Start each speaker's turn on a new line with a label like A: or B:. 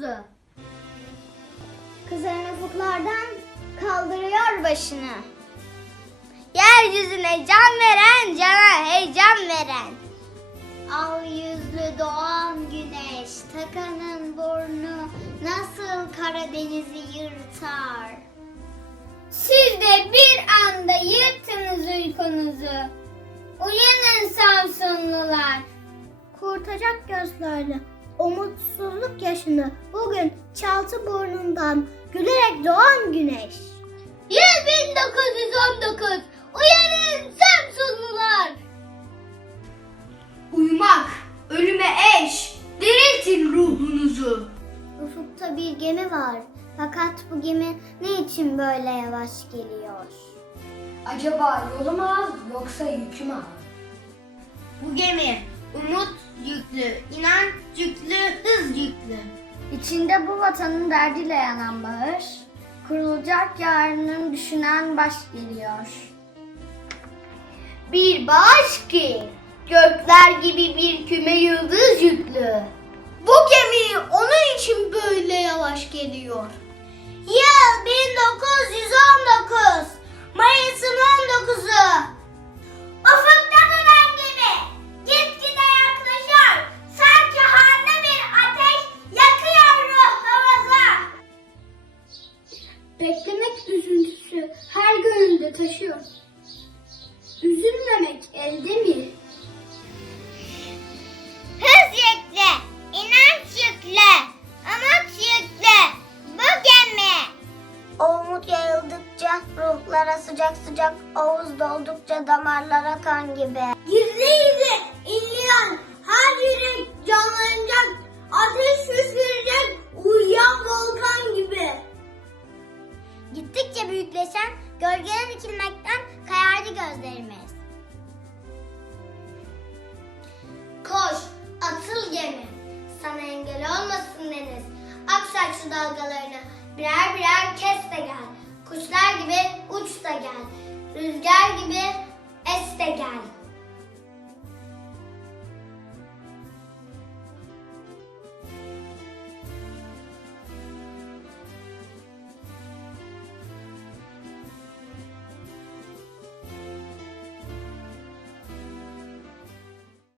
A: uykunuzu. Kızaran ufuklardan kaldırıyor başını. Yeryüzüne can veren, cana heyecan veren. Al yüzlü doğan güneş, takanın burnu nasıl Karadeniz'i yırtar. Siz de bir anda yırttınız uykunuzu. Uyanın Samsunlular. Kurtacak gözlerini, umutsuzluk yaşını bugün çaltı burnundan gülerek doğan güneş. 1919 Uyanın Samsunlular.
B: Uyumak, ölüme eş, diriltin ruhunuzu.
A: Ufukta bir gemi var. Fakat bu gemi ne için böyle yavaş geliyor?
B: Acaba yolum az yoksa yüküm az? Bu gemi umut yüklü, inanç yüklü, hız yüklü.
A: İçinde bu vatanın derdiyle yanan bağır, kurulacak yarının düşünen baş geliyor. Bir baş ki gökler gibi bir küme yıldız yüklü.
B: Bu gemi onun için böyle yavaş geliyor.
A: Yıl
B: üzüntüsü her gönülde taşıyor. Üzülmemek elde mi?
A: Hız yüklü, inanç yüklü, umut yüklü bu gemi. O umut yayıldıkça ruhlara sıcak sıcak, Oğuz doldukça damarlara kan gibi. Gizli gölgeye dikilmekten kayardı gözlerimiz. Koş, atıl gemi. Sana engel olmasın deniz. Ak saçlı dalgalarını birer birer kes de gel. Kuşlar gibi uç da gel.